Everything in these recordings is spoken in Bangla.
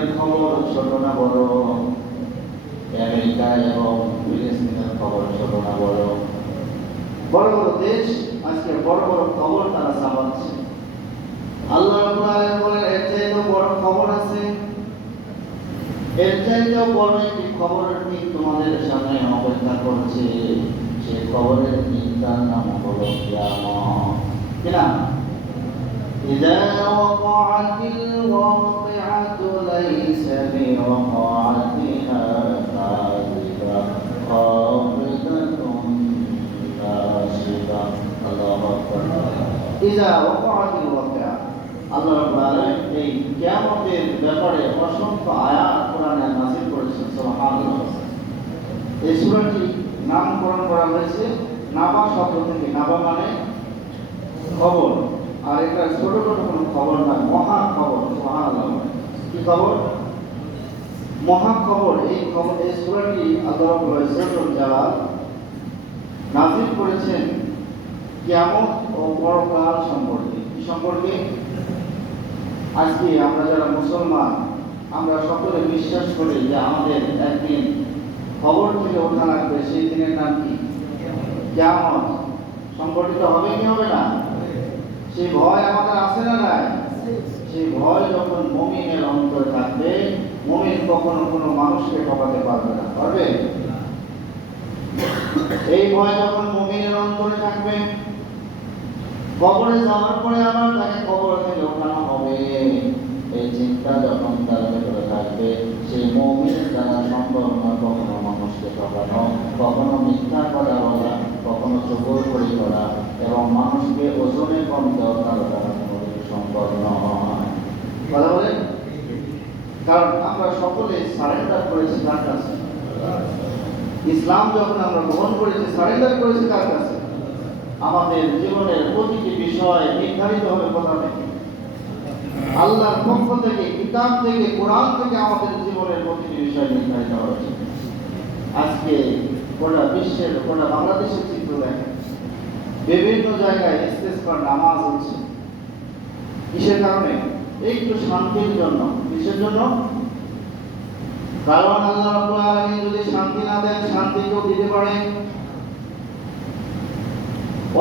ফিলিস্তিনের খবর ছোট না বড়? আমেরিকা এবং ফিলিস্তিনের খবর ছোট না বড়? বড় বড় দেশ আজকে বড় বড় খবর তারা চালাচ্ছে। আল্লাহ রাব্বুল আলামিন বলেন, এর চাইতেও বড় খবর আছে, এর চাইতেও বড় একটি খবরের দিন তোমাদের সামনে অপেক্ষা করছে। সে খবরের দিনটার নাম হলো কিয়ামত। কি নাম? إذا وقعت الواقعة ليس لوقعتها كاذبة خافضة راشدة الله أكبر إذا وقعت الواقعة আল্লাহ রাব্বুল আলামিন এই কিয়ামতের ব্যাপারে অসংখ্য আয়াত কোরআনে নাযিল করেছেন। সুবহানাল্লাহ। এই সূরাটি নামকরণ করা হয়েছে নাবা শব্দ থেকে। নাবা মানে খবর, আর এটা ছোট ছোট কোনো খবর নয়, মহা খবর। সুবহানাল্লাহ। কি খবর? মহা খবর। এই খবর, এই সূরাটি আল্লাহ রাব্বুল ইজ্জতুল জালাল নাযিল করেছেন কিয়ামত ও পরকাল সম্পর্কে। কি সম্পর্কে? আজকে আমরা যারা মুসলমান, আমরা সকলে বিশ্বাস করি যে আমাদের একদিন খবর থেকে ওঠা লাগবে। সেই দিনের নাম কি? কিয়ামত। সংগঠিত হবে কি হবে না? সেই ভয় আমাদের আছে না নাই? সেই ভয় যখন মুমিনের অন্তরে থাকবে, মুমিন কখনো কোনো মানুষকে ঠকাতে পারবে না। পারবে? এই ভয় যখন মুমিনের অন্তরে থাকবে, কবরে যাওয়ার পরে আবার তাকে কবর থেকে ওঠানো হবে, এই চিন্তা যখন তার ভেতরে থাকবে, সেই মুমিনের দ্বারা সম্ভব না কখনো মানুষকে ঠকানো, কখনো মিথ্যা কথা বলা, কখনো চুগলখড়ি করা এবং মানুষকে ওজনে কম দেওয়া তার দ্বারা কোনোদিন সম্ভব নয়। কথা বলেন? কারণ আমরা সকলে সারেন্ডার করেছি কার কাছে? ইসলাম যখন আমরা গ্রহণ করেছি, সারেন্ডার করেছি কার কাছে? আমাদের জীবনের প্রতিটি বিষয় নির্ধারিত হবে কোথা থেকে? আল্লাহর পক্ষ থেকে, কিতাব থেকে, কোরআন থেকে আমাদের জীবনের প্রতিটি বিষয় নির্ধারিত হচ্ছে। আজকে গোটা বিশ্বের, গোটা বাংলাদেশের চিত্র দেখেন, বিভিন্ন জায়গায় ইস্তেসকার নামাজ হচ্ছে। কিসের কারণে? একটু শান্তির জন্য। কিসের জন্য? কারণ আল্লাহ রাব্বুল আলামিন যদি শান্তি না দেন, শান্তি কেউ দিতে পারে?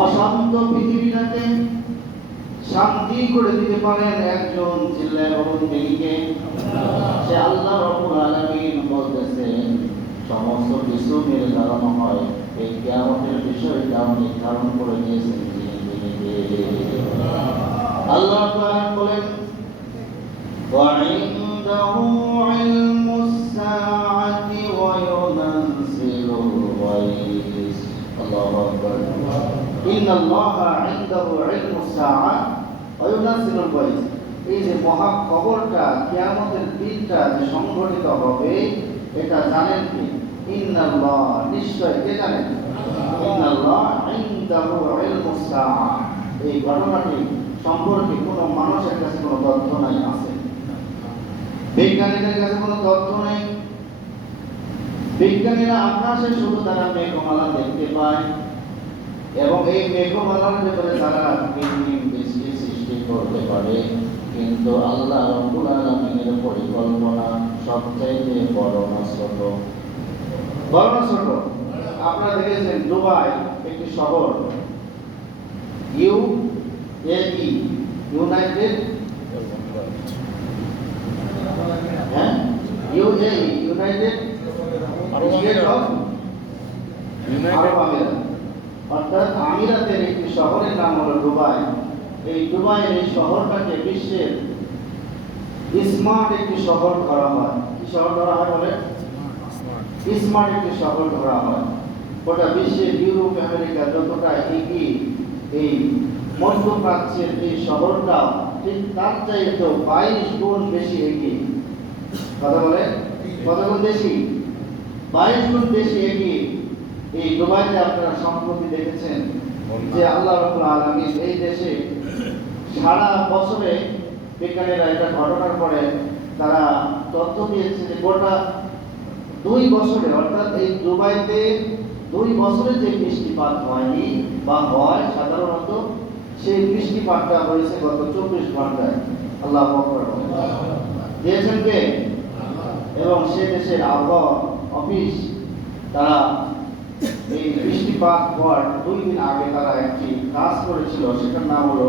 অশান্ত পৃথিবীটাকে শান্তি করে দিতে পারেন একজন। চিল্লায় বলুন তিনি কে? সে আল্লাহ রাব্বুল আলামিন বলতেছেন, সমস্ত কিছু নির্ধারণ হয় এই কিয়ামতের বিষয়টা নির্ধারণ করে দিয়েছেন তিনি কে? আল্লাহ তাআলা বলেন, ওয়া ইনদাহু ইলমুস সাআতি ওয়া ইউনাজ্জিলুল গায়স। আল্লাহু আকবার। ইন্নাল্লাহা ইনদাহু ইলমুস সাআ ওয়া ইউনাজ্জিলুল গায়স। এই যে মহা খবরটা, কিয়ামতের দিনটা যে সংঘটিত হবে, এটা জানেন কি? ইন্নাল্লাহ, নিশ্চয়। কে জানেন? ইন্নাল্লাহ ইনদাহু ইলমুস সাআ। এই ঘটনাটি সম্পর্কে কোনো মানুষের কাছে কোনো তথ্য নাই। আছে? বিজ্ঞানীদের কাছে কোনো তথ্য নেই। বিজ্ঞানীরা আকাশে শুধু তারা মেঘমালা দেখতে পায় এবং এই মেঘমালার ভেতরে তারা কৃত্রিম বৃষ্টি সৃষ্টি করতে পারে, কিন্তু আল্লাহ রাব্বুল আলামিনের পরিকল্পনা সবচাইতে বড় না ছোট? বড় না ছোট? আপনারা দেখেছেন দুবাই একটি শহর, UAE, United UAE, United state of আরব আমিরাত, অর্থাৎ আমিরাতের একটি শহরের নাম হলো দুবাই। এই দুবাইয়ের এই শহরটাকে বিশ্বের স্মার্ট একটি শহর ধরা হয়। কি শহর ধরা হয় বলে? স্মার্ট একটি শহর ধরা হয়। গোটা বিশ্বের ইউরোপ, আমেরিকা যতটা এগিয়ে, এই মধ্যপ্রাচ্যের এই শহরটা ঠিক তার চাইতে 22 গুণ বেশি এগিয়ে। কথা বলে? কত গুণ বেশি? 22 গুণ বেশি এগিয়ে। এই দুবাইতে আপনারা সম্প্রতি দেখেছেন যে আল্লাহ রাব্বুল আলামিন এই দেশে সারা বছরে, বিজ্ঞানীরা এটা ঘটনার পরে তারা তথ্য দিয়েছে যে গোটা 2 বছরে, অর্থাৎ এই দুবাইতে 2 বছরে যে বৃষ্টিপাত হয়নি বা হয় সাধারণত, সেই বৃষ্টিপাতটা হয়েছে গত 24 ঘন্টায়। আল্লাহু আকবার। দিয়েছেন কে? এবং সে দেশের আবহাওয়া অফিস তারা এই বৃষ্টিপাত হওয়ার 2 দিন আগে তারা একটি কাজ করেছিল, সেটার নাম হলো